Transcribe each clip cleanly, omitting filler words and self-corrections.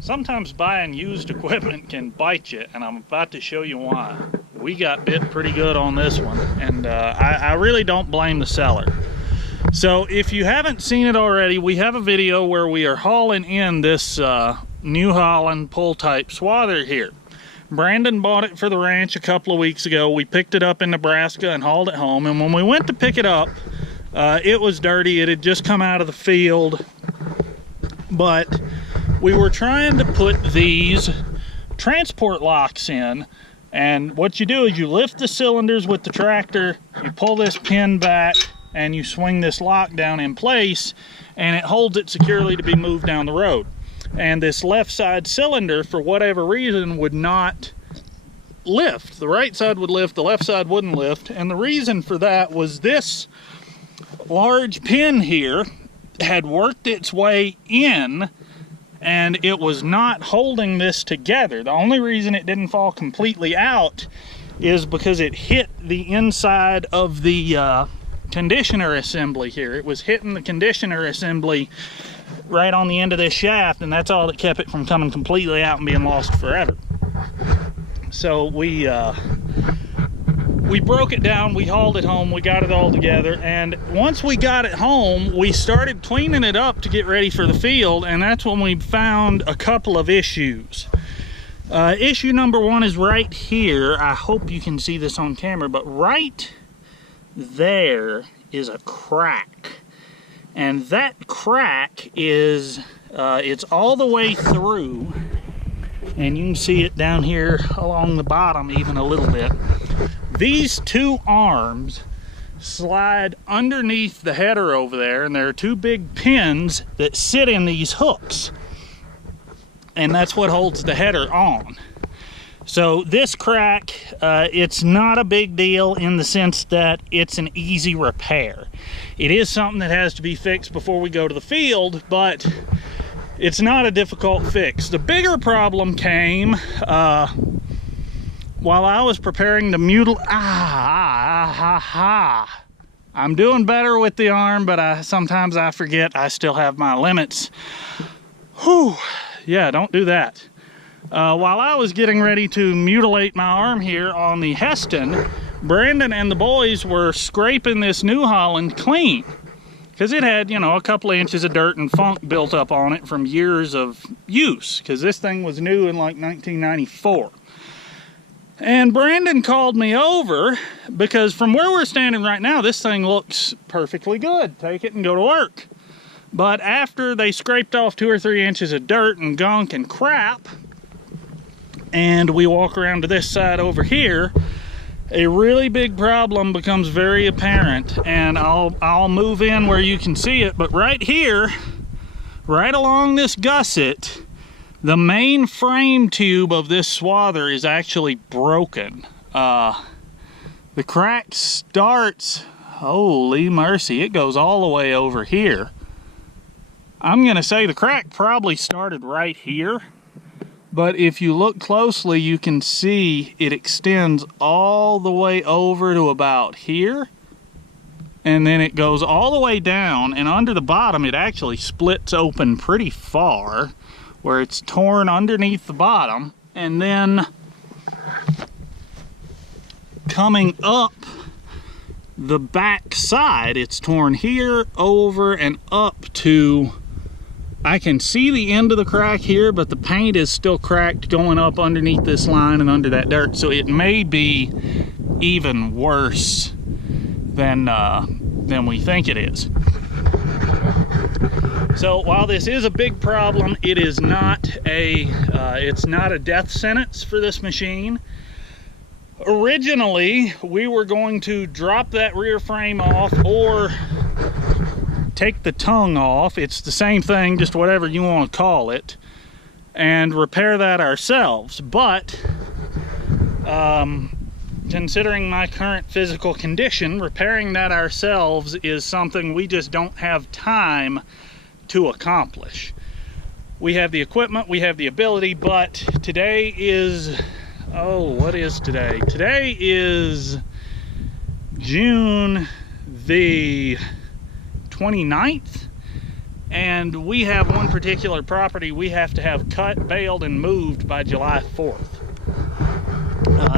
Sometimes buying used equipment can bite you, and I'm about to show you why. We got bit pretty good on this one, and I really don't blame the seller. So if you haven't seen it already, we have a video where we are hauling in this New Holland pull type swather here. Brandon bought it for the ranch a couple of weeks ago. We picked it up in Nebraska and hauled it home, and when we went to pick it up, it was dirty. It had just come out of the field, but we were trying to put these transport locks in, and what you do is you lift the cylinders with the tractor, you pull this pin back, and you swing this lock down in place, and it holds it securely to be moved down the road. And this left side cylinder, for whatever reason, would not lift. The right side would lift, the left side wouldn't lift, and the reason for that was this large pin here had worked its way in, and it was not holding this together. The only reason it didn't fall completely out is because it hit the inside of the conditioner assembly here. It was hitting the conditioner assembly right on the end of this shaft, and that's all that kept it from coming completely out and being lost forever. So we broke it down, we hauled it home, we got it all together, and once we got it home, we started cleaning it up to get ready for the field, and that's when we found a couple of issues. Issue number one is right here. I hope you can see this on camera, but right there is a crack. And that crack is, it's all the way through, and you can see it down here along the bottom even a little bit. These two arms slide underneath the header over there, and there are two big pins that sit in these hooks, and that's what holds the header on. So this crack, it's not a big deal in the sense that it's an easy repair. It is something that has to be fixed before we go to the field, but it's not a difficult fix. The bigger problem came while I was preparing to mutilate. I'm doing better with the arm, but sometimes I forget I still have my limits. Whew, yeah, don't do that. While I was getting ready to mutilate my arm here on the Heston, Brandon and the boys were scraping this New Holland clean, because it had, you know, a couple of inches of dirt and funk built up on it from years of use, because this thing was new in like 1994. And Brandon called me over because from where we're standing right now, this thing looks perfectly good. Take it and go to work. But after they scraped off 2 or 3 inches of dirt and gunk and crap, and we walk around to this side over here, a really big problem becomes very apparent, and I'll move in where you can see it, but right here, right along this gusset, the main frame tube of this swather is actually broken. The crack starts, holy mercy, it goes all the way over here. I'm gonna say the crack probably started right here, but if you look closely, you can see it extends all the way over to about here, and then it goes all the way down, and under the bottom it actually splits open pretty far, where it's torn underneath the bottom, and then coming up the back side, it's torn here, over, and up to, I can see the end of the crack here, but the paint is still cracked going up underneath this line and under that dirt, so it may be even worse than we think it is. So while this is a big problem, it is not it's not a death sentence for this machine. Originally, we were going to drop that rear frame off or take the tongue off. It's the same thing, just whatever you want to call it, and repair that ourselves. But considering my current physical condition, repairing that ourselves is something we just don't have time to accomplish. We have the equipment, we have the ability, but today is, oh, what is today? Today is June the 29th, And we have one particular property we have to have cut, baled, and moved by July 4th.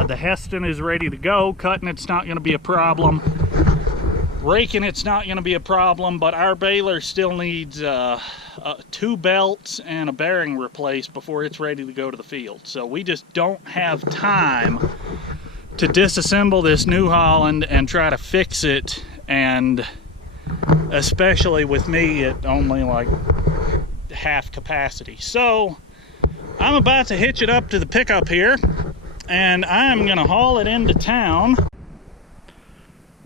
The Heston is ready to go. Cutting it's not going to be a problem. Raking it's not going to be a problem, but our baler still needs 2 belts and a bearing replaced before it's ready to go to the field. So we just don't have time to disassemble this New Holland and try to fix it, and especially with me at only like half capacity. So I'm about to hitch it up to the pickup here, and I'm gonna haul it into town.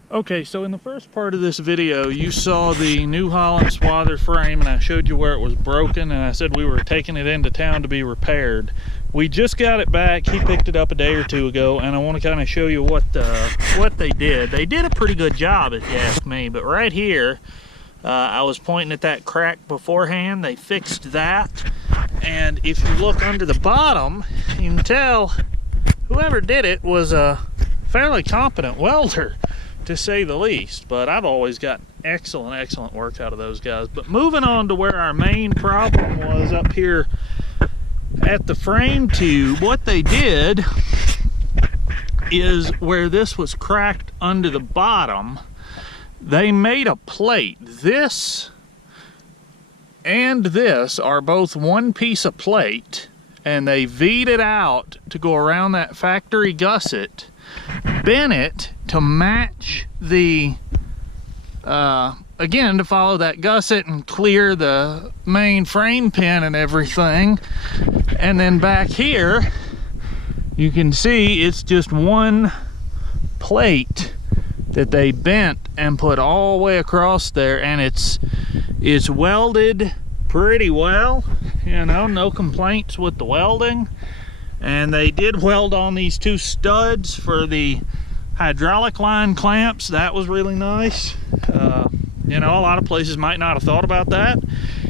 Okay, so in the first part of this video, you saw the New Holland swather frame, and I showed you where it was broken, and I said we were taking it into town to be repaired. We just got it back. He picked it up a day or two ago, and I want to kind of show you what they did. They did a pretty good job, if you ask me, but right here, I was pointing at that crack beforehand. They fixed that, and if you look under the bottom, you can tell whoever did it was a fairly competent welder, to say the least. But I've always gotten excellent work out of those guys. But moving on to where our main problem was up here at the frame tube, what they did is where this was cracked under the bottom, they made a plate. This and this are both one piece of plate, and they V'd it out to go around that factory gusset, bent it to match the again, to follow that gusset and clear the main frame pin and everything. And then back here you can see it's just one plate that they bent and put all the way across there, and it's welded pretty well, you know, no complaints with the welding. And they did weld on these 2 studs for the hydraulic line clamps. That was really nice. You know, a lot of places might not have thought about that,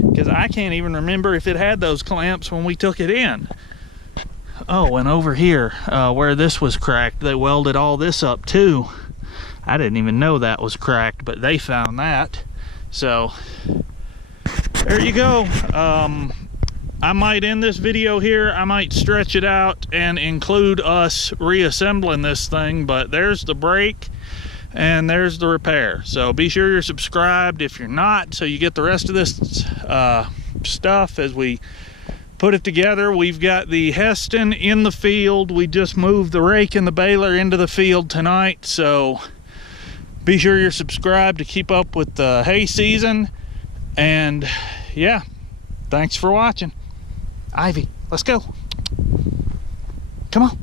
because I can't even remember if it had those clamps when we took it in. Oh, and over here, where this was cracked, they welded all this up too. I didn't even know that was cracked, but they found that. So there you go. I might end this video here. I might stretch it out and include us reassembling this thing, but there's the brake and there's the repair. So be sure you're subscribed if you're not, so you get the rest of this stuff as we put it together. We've got the Heston in the field. We just moved the rake and the baler into the field tonight, so be sure you're subscribed to keep up with the hay season. And yeah, thanks for watching. Ivy, let's go. Come on.